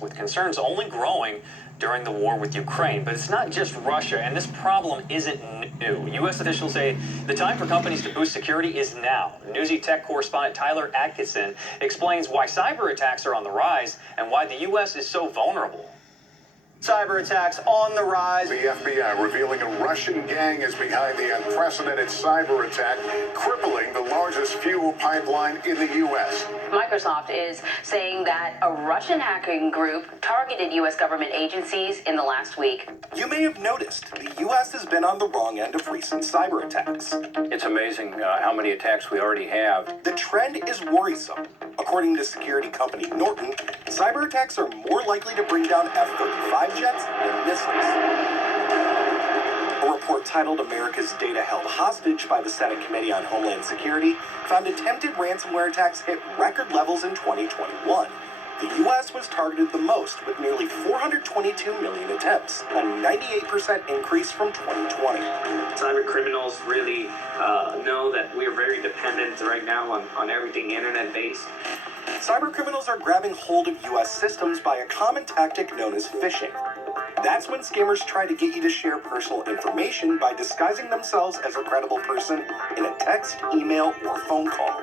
with concerns only growing during the war with Ukraine. But it's not just Russia, and this problem isn't new. U.S. officials say the time for companies to boost security is now. Newsy Tech correspondent Tyler Atkinson explains why cyber attacks are on the rise and why the U.S. is so vulnerable. Cyber attacks on the rise. The FBI revealing a Russian gang is behind the unprecedented cyber attack, crippling the largest fuel pipeline in the U.S. Microsoft is saying that a Russian hacking group targeted U.S. government agencies in the last week. You may have noticed the U.S. has been on the wrong end of recent cyber attacks. It's amazing how many attacks we already have. The trend is worrisome. According to security company Norton, cyber attacks are more likely to bring down F-35 jets than missiles. A report titled America's Data Held Hostage by the Senate Committee on Homeland Security found attempted ransomware attacks hit record levels in 2021. The U.S. was targeted the most with nearly 422 million attempts, a 98% increase from 2020. Cyber criminals really know that we are very dependent right now on everything internet-based. Cyber criminals are grabbing hold of U.S. systems by a common tactic known as phishing. That's when scammers try to get you to share personal information by disguising themselves as a credible person in a text, email, or phone call.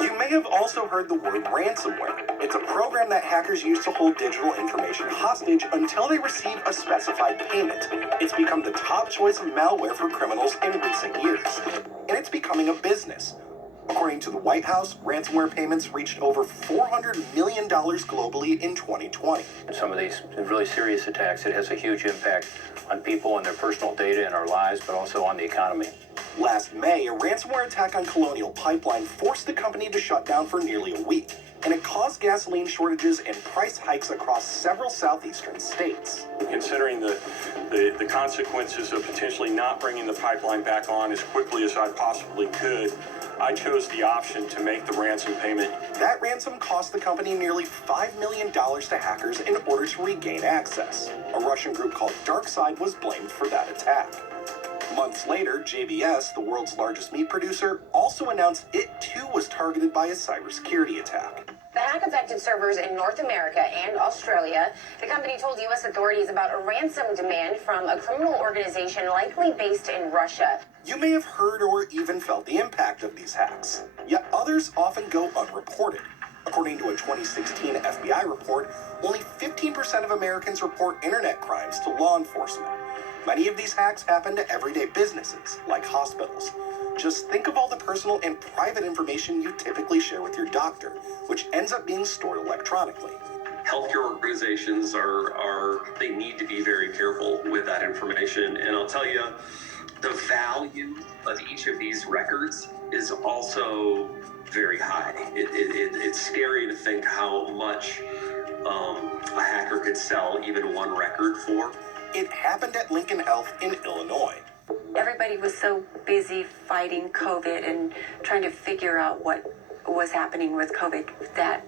You may have also heard the word ransomware. It's a program that hackers use to hold digital information hostage until they receive a specified payment. It's become the top choice of malware for criminals in recent years. And it's becoming a business. According to the White House, ransomware payments reached over $400 million globally in 2020. Some of these really serious attacks, it has a huge impact on people and their personal data and our lives, but also on the economy. Last May, a ransomware attack on Colonial Pipeline forced the company to shut down for nearly a week, and it caused gasoline shortages and price hikes across several southeastern states. Considering the consequences of potentially not bringing the pipeline back on as quickly as I possibly could, I chose the option to make the ransom payment. That ransom cost the company nearly $5 million to hackers in order to regain access. A Russian group called DarkSide was blamed for that attack. Months later, JBS, the world's largest meat producer, also announced it too was targeted by a cybersecurity attack. The hack affected servers in North America and Australia. The company told U.S. authorities about a ransom demand from a criminal organization likely based in Russia. You may have heard or even felt the impact of these hacks, yet others often go unreported. According to a 2016 FBI report, only 15% of Americans report internet crimes to law enforcement. Many of these hacks happen to everyday businesses, like hospitals. Just think of all the personal and private information you typically share with your doctor, which ends up being stored electronically. Healthcare organizations they need to be very careful with that information. And I'll tell you, the value of each of these records is also very high. It's scary to think how much a hacker could sell even one record for. It happened at Lincoln Health in Illinois. Everybody was so busy fighting COVID and trying to figure out what was happening with COVID that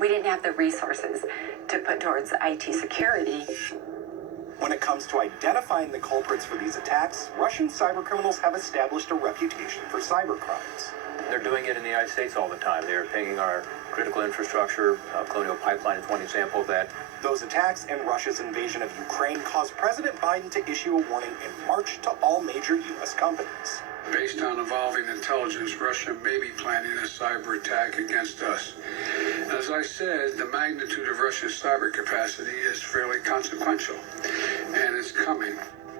we didn't have the resources to put towards IT security. When it comes to identifying the culprits for these attacks, Russian cybercriminals have established a reputation for cybercrimes. They're doing it in the United States all the time. They're pinging our critical infrastructure. Colonial Pipeline is one example of that. Those attacks and Russia's invasion of Ukraine caused President Biden to issue a warning in March to all major U.S. companies. Based on evolving intelligence, Russia may be planning a cyber attack against us. As I said, the magnitude of Russia's cyber capacity is fairly consequential, and it's coming.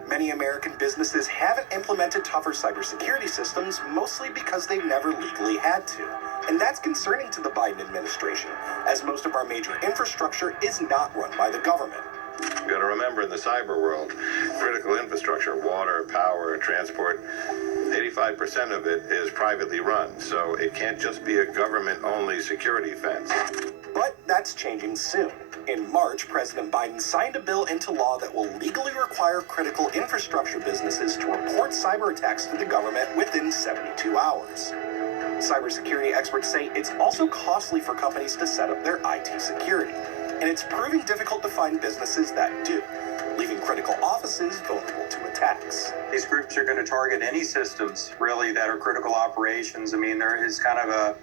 Many American businesses haven't implemented tougher cybersecurity systems, mostly because they've never legally had to. And that's concerning to the Biden administration, as most of our major infrastructure is not run by the government. You've got to remember, in the cyber world, critical infrastructure, water, power, transport, 85% of it is privately run, so it can't just be a government-only security fence. But that's changing soon. In March, President Biden signed a bill into law that will legally require critical infrastructure businesses to report cyber attacks to the government within 72 hours. Cybersecurity experts say it's also costly for companies to set up their IT security, and it's proving difficult to find businesses that do, leaving critical offices vulnerable to attacks. These groups are going to target any systems, really, that are critical operations. I mean, there is kind of a,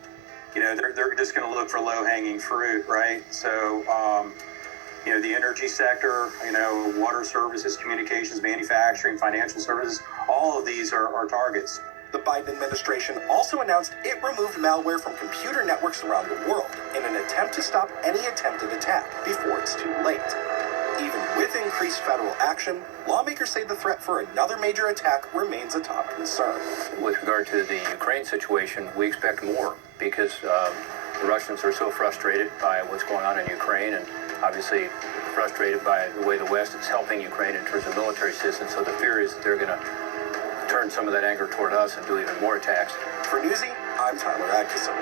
they're just going to look for low-hanging fruit, right? So the energy sector, water services, communications, manufacturing, financial services, all of these are targets. The Biden administration also announced it removed malware from computer networks around the world in an attempt to stop any attempted attack before it's too late. Even with increased federal action, lawmakers say the threat for another major attack remains a top concern. With regard to the Ukraine situation, we expect more because the Russians are so frustrated by what's going on in Ukraine and obviously frustrated by the way the West is helping Ukraine in terms of military assistance. So the fear is that they're going to turn some of that anger toward us and do even more attacks. For Newsy, I'm Tyler Atkinson.